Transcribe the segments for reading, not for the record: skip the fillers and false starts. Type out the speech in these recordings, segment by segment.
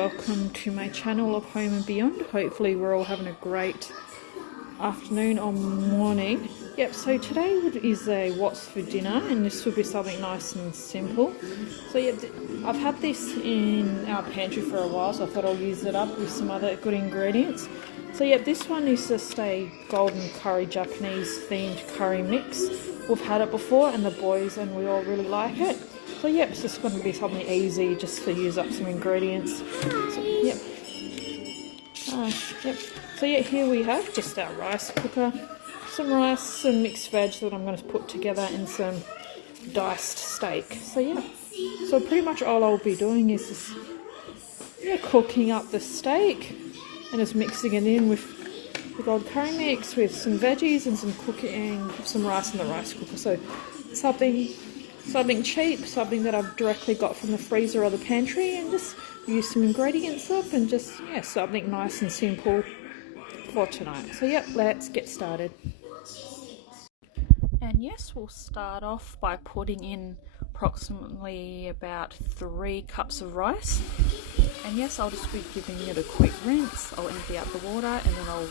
welcome to my channel of Home and Beyond. Hopefully we're all having a great afternoon or morning. Yep, so today is a what's for dinner, and this will be something nice and simple. So yeah, I've had this in our pantry for a while, so I thought I'll use it up with some other good ingredients. So yeah, this one is just a golden curry Japanese themed curry mix. We've had it before and the boys and we all really like it. So yeah, it's just going to be something easy just to use up some ingredients. So, yep. So yeah, here we have just our rice cooker, some rice, some mixed veg that I'm going to put together, and some diced steak. So yeah, so pretty much all I'll be doing is just cooking up the steak and just mixing it in with the gold curry mix with some veggies and some rice in the rice cooker. So something cheap, something that I've directly got from the freezer or the pantry, and just use some ingredients up and just something nice and simple for tonight. So yep, let's get started. And yes, we'll start off by putting in approximately about 3 cups of rice. And yes, I'll just be giving it a quick rinse. I'll empty out the water and then I'll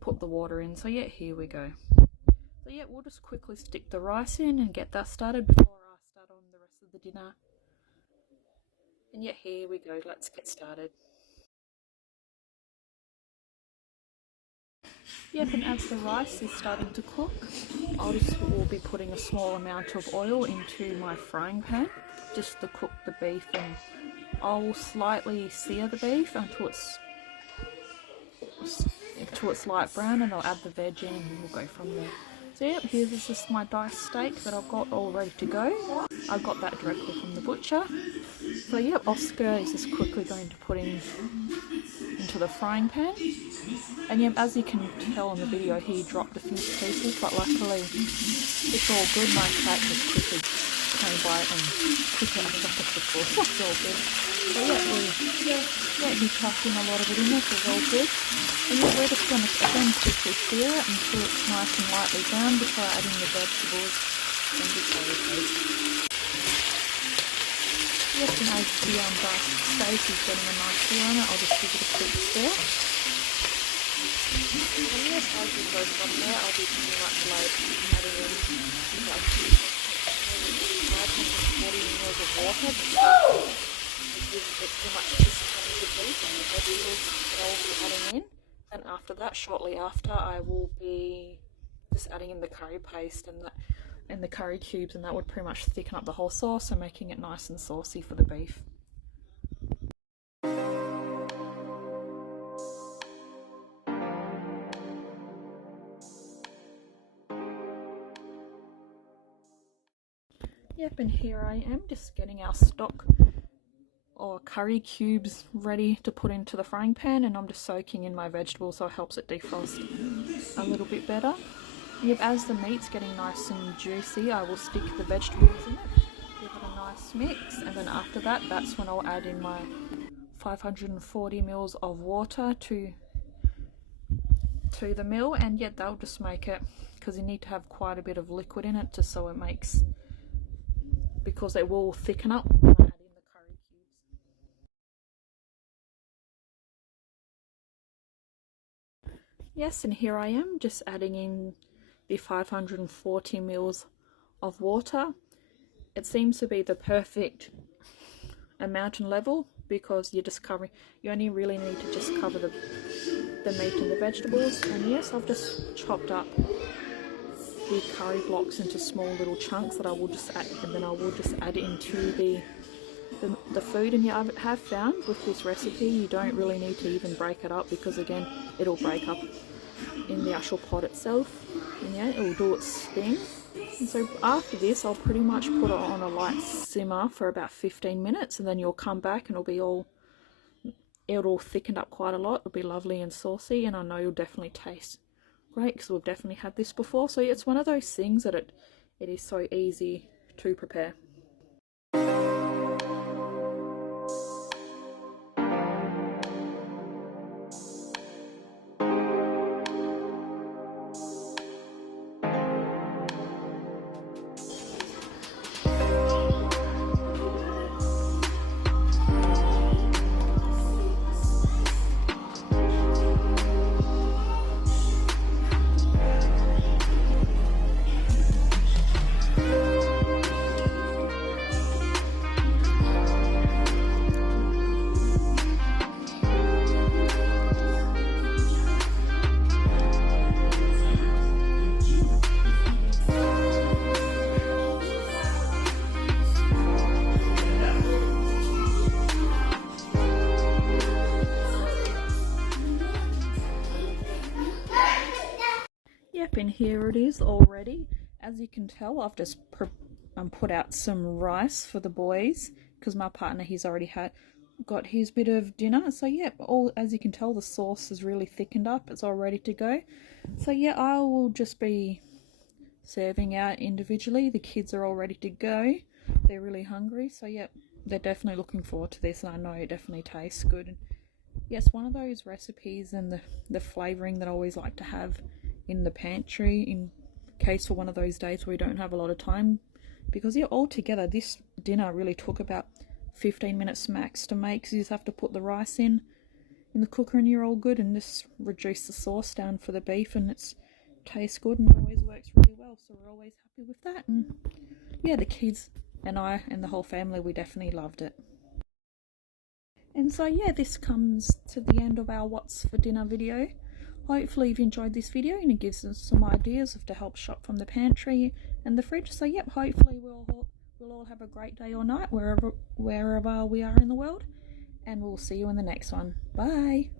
put the water in. So yeah, here we go. So yeah, we'll just quickly stick the rice in and get that started before I start on the rest of the dinner. And yeah, here we go, let's get started. Yep, and as the rice is starting to cook, will be putting a small amount of oil into my frying pan just to cook the beef, and I'll slightly sear the beef until it's light brown, and I'll add the veg in and we'll go from there. So yep, here's just my diced steak that I've got all ready to go. I got that directly from the butcher. So yep, Oscar is just quickly going to put into the frying pan. And yep, as you can tell in the video, he dropped a few pieces, but luckily it's all good. My cat just quickly came by and quickly up the floor, so it's all good. So yeah, he's chucking a lot of it in there, so it's all good. And yeah, we're just going to again quickly sear it until it's nice and lightly brown before adding the vegetables and the curry paste. Yes, and as the diced steak is getting a nice sear on it, I'll just give it a quick stir. And yes, as we go from there, I'll be pretty much like adding in like 540 ml of water. It pretty much just comes the beef and the vegetables that I'll be adding in. And after that, shortly after, I will be just adding in the curry paste and the curry cubes, and that would pretty much thicken up the whole sauce and making it nice and saucy for the beef. Yep, and here I am just getting our stock or curry cubes ready to put into the frying pan, and I'm just soaking in my vegetables so it helps it defrost a little bit better. Yep, as the meat's getting nice and juicy, I will stick the vegetables in it, give it a nice mix, and then after that, that's when I'll add in my 540 ml of water to the mill. And yet they'll just make it, because you need to have quite a bit of liquid in it just so it makes, because they will thicken up when I add in the curry cubes. Yes, and here I am just adding in the 540 ml of water. It seems to be the perfect amount and level, because you only really need to just cover the meat and the vegetables. And yes, I've just chopped up the curry blocks into small little chunks that I will just add, and then I will just add into the food. And yeah, I have found with this recipe you don't really need to even break it up, because again it'll break up in the actual pot itself, and yeah, it will do its thing. And so after this, I'll pretty much put it on a light simmer for about 15 minutes, and then you'll come back and it'll thickened up quite a lot. It'll be lovely and saucy, and I know you'll definitely taste great, because we've definitely had this before. So yeah, it's one of those things that it is so easy to prepare. and here it is already. As you can tell, I've just put out some rice for the boys because my partner, he's already got his bit of dinner. So yeah, as you can tell, the sauce is really thickened up. It's all ready to go. So yeah, I will just be serving out individually. The kids are all ready to go. They're really hungry. So yeah, they're definitely looking forward to this, and I know it definitely tastes good. And yes, one of those recipes and the flavouring that I always like to have in the pantry in case for one of those days where we don't have a lot of time, because yeah, altogether this dinner really took about 15 minutes max to make, because you just have to put the rice in the cooker and you're all good, and just reduce the sauce down for the beef and it tastes good and always works really well. So we're always happy with that. And yeah, the kids and I and the whole family, we definitely loved it. And so yeah, this comes to the end of our what's for dinner video. Hopefully you've enjoyed this video and it gives us some ideas of to help shop from the pantry and the fridge. So yep, hopefully we'll all have a great day or night wherever we are in the world, and we'll see you in the next one. Bye.